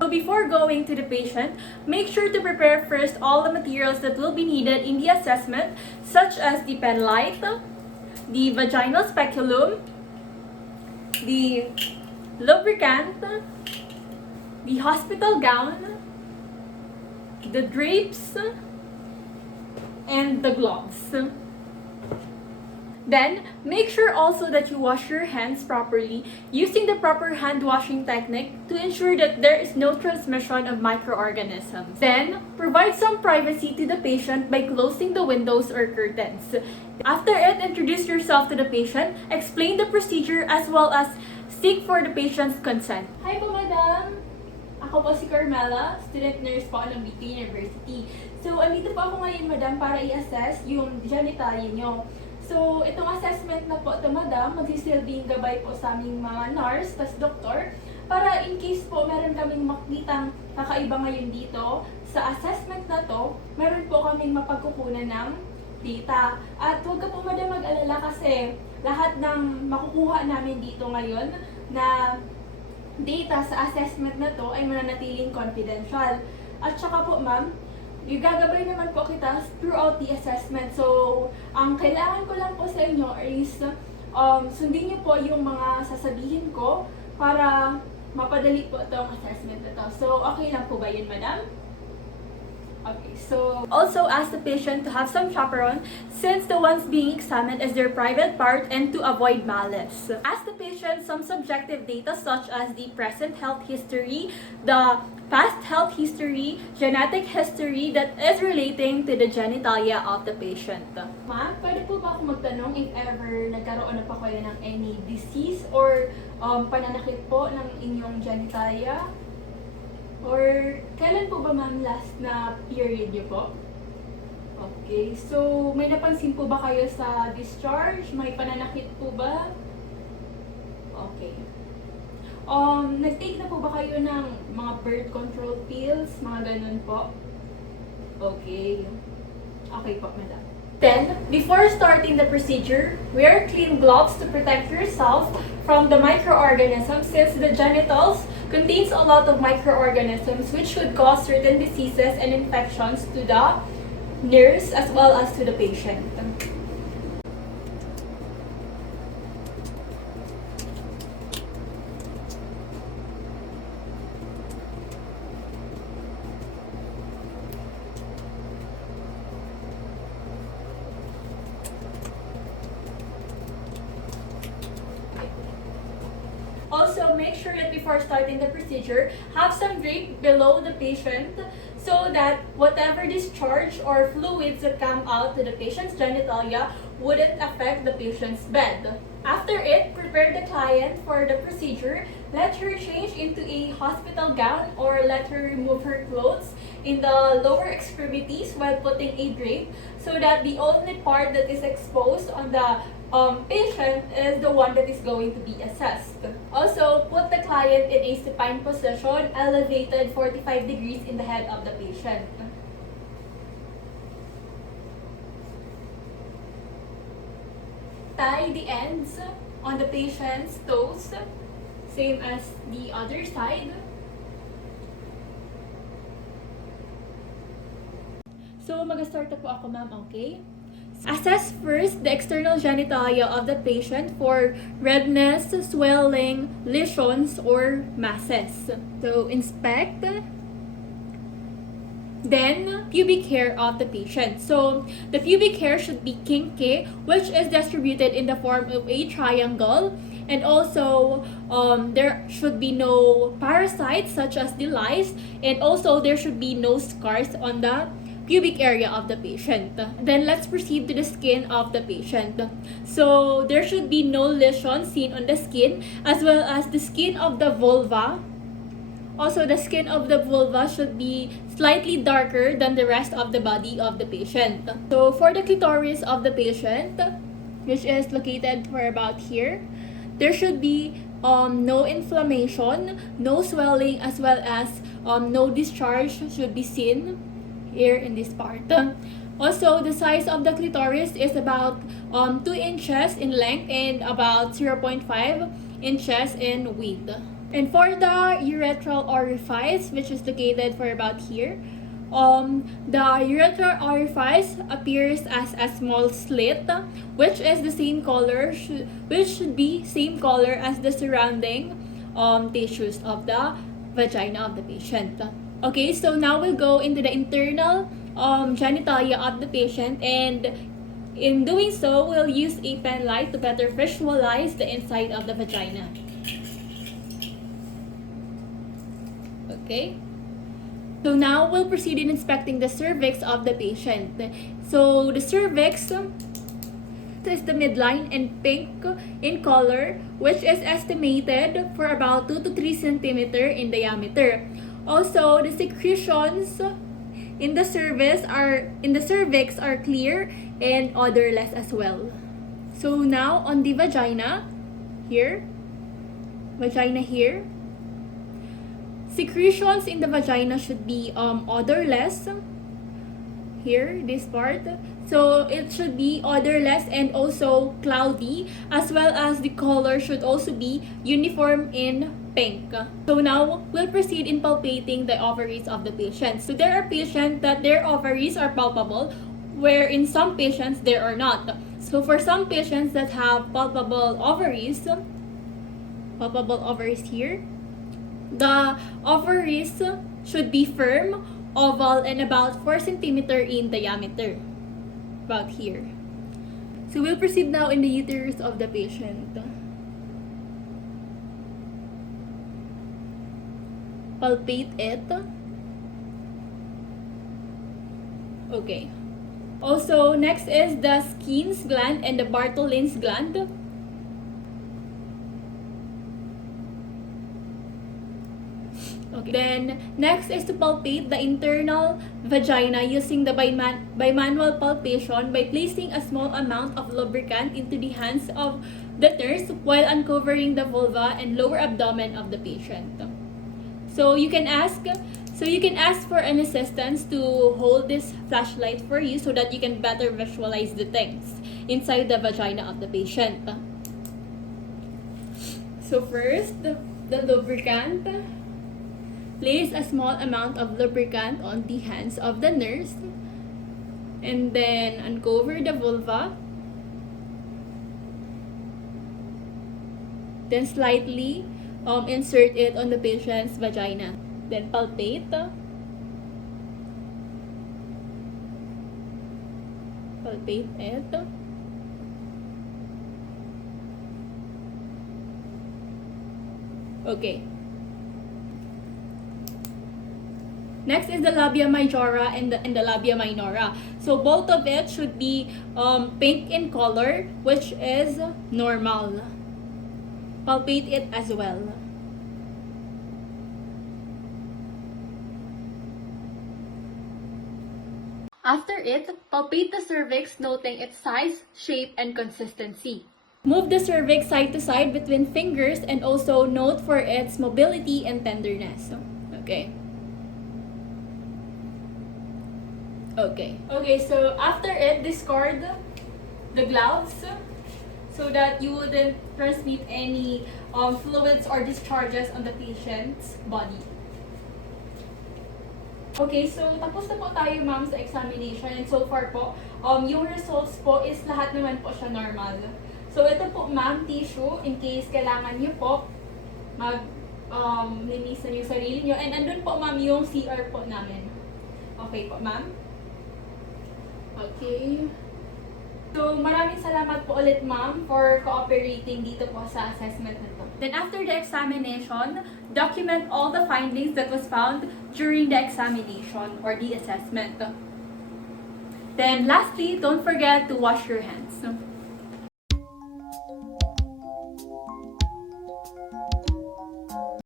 So before going to the patient, make sure to prepare first all the materials that will be needed in the assessment, such as the pen light, the vaginal speculum, the lubricant, the hospital gown, the drapes, and the gloves. Then, make sure also that you wash your hands properly using the proper hand washing technique to ensure that there is no transmission of microorganisms. Then, provide some privacy to the patient by closing the windows or curtains. After it, introduce yourself to the patient, explain the procedure as well as seek for the patient's consent. Hi po, madam! Ako po si Carmela, student nurse po ng BT University. So, andito po ako ngayon, madam, para i-assess yung genitalia nyo. So, itong assessment na po ito, madam, magsisilbing gabay po sa aming mga nurse, tas doktor, para in case po meron kaming makitang kakaiba ngayon dito, sa assessment na to, meron po kaming mapagkukunan ng data. At huwag ka po, madam, mag-alala kasi lahat ng makukuha namin dito ngayon na data sa assessment na to ay mananatiling confidential. At saka po, ma'am, gagabay naman po kita throughout the assessment. So, ang kailangan ko lang po sa inyo is sundin niyo po yung mga sasabihin ko para mapadali po itong assessment na to. So, okay lang po ba yun, madam? Okay, so also ask the patient to have some chaperone since the ones being examined is their private part and to avoid malice. Ask the patient some subjective data such as the present health history, the past health history, genetic history that is relating to the genitalia of the patient. Ma'am, pwede po ba ako magtanong if ever nagkaroon na pa kayo ng any disease or pananakit po ng inyong genitalia? Or kailan po ba, ma'am, last na period niyo po? Okay, so may napansin po ba kayo sa discharge? May pananakit po ba? Okay. Nag-take na po ba kayo ng mga birth control pills? Mga ganun po? Okay. Okay po, madam. Then, before starting the procedure, wear clean gloves to protect yourself from the microorganisms since the genitals contains a lot of microorganisms which could cause certain diseases and infections to the nurse as well as to the patient. Also, make sure that before starting the procedure, have some drape below the patient so that whatever discharge or fluids that come out to the patient's genitalia wouldn't affect the patient's bed. After it, prepare the client for the procedure. Let her change into a hospital gown or let her remove her clothes in the lower extremities while putting a drape so that the only part that is exposed on the patient is the one that is going to be assessed. Also, put the client in a supine position, elevated 45 degrees in the head of the patient. Tie the ends on the patient's toes, same as the other side. So, mag-start na po ako, ma'am, okay? Assess first the external genitalia of the patient for redness, swelling, lesions, or masses. So, inspect. Then, pubic hair of the patient. So, the pubic hair should be kinky, which is distributed in the form of a triangle. And also, there should be no parasites such as the lice. And also, there should be no scars on the pubic area of the patient. Then let's proceed to the skin of the patient. So there should be no lesion seen on the skin as well as the skin of the vulva. Also, the skin of the vulva should be slightly darker than the rest of the body of the patient. So for the clitoris of the patient, which is located for about here, there should be no inflammation, no swelling, as well as no discharge should be seen here in this part. Also, the size of the clitoris is about 2 inches in length and about 0.5 inches in width. And for the urethral orifice, which is located for about here, the urethral orifice appears as a small slit, which is the same color, which should be same color as the surrounding tissues of the vagina of the patient. Okay, so now we'll go into the internal genitalia of the patient, and in doing so, we'll use a pen light to better visualize the inside of the vagina. Okay. So now we'll proceed in inspecting the cervix of the patient. So the cervix is the midline and pink in color, which is estimated for about 2 to 3 centimeter in diameter. Also, the secretions in the cervix are clear and odorless as well. So now on the vagina here, secretions in the vagina should be odorless. Here, this part. So it should be odorless and also cloudy, as well as the color should also be uniform in pink. So now we'll proceed in palpating the ovaries of the patient. So there are patients that their ovaries are palpable, where in some patients there are not. So for some patients that have palpable ovaries here, the ovaries should be firm, oval, and about 4 centimeter in diameter. About here. So we'll proceed now in the uterus of the patient. Palpate it. Okay. Also, next is the Skene's gland and the Bartholin's gland. Okay. Then, next is to palpate the internal vagina using the bimanual palpation by placing a small amount of lubricant into the hands of the nurse while uncovering the vulva and lower abdomen of the patient. So you can ask for an assistance to hold this flashlight for you so that you can better visualize the things inside the vagina of the patient. So first, the lubricant. Place a small amount of lubricant on the hands of the nurse, and then uncover the vulva. Then slightly insert it on the patient's vagina. Then palpate. Palpate it. Okay. Next is the labia majora and the labia minora. So both of it should be pink in color, which is normal. Palpate it as well. After it, palpate the cervix, noting its size, shape, and consistency. Move the cervix side to side between fingers and also note for its mobility and tenderness. Okay. Okay, so after it, discard the gloves so that you wouldn't transmit any fluids or discharges on the patient's body. Okay, so tapos na po tayo, ma'am, sa examination, and so far po, yung results po is lahat naman po siya normal. So ito po, ma'am, tissue in case kailangan nyo po linisan yung sarili nyo, and andun po, ma'am, yung CR po namin. Okay po, ma'am? Okay. So, maraming salamat po ulit, ma'am, for cooperating dito po sa assessment na to. Then, after the examination, document all the findings that was found during the examination or the assessment. Then, lastly, don't forget to wash your hands.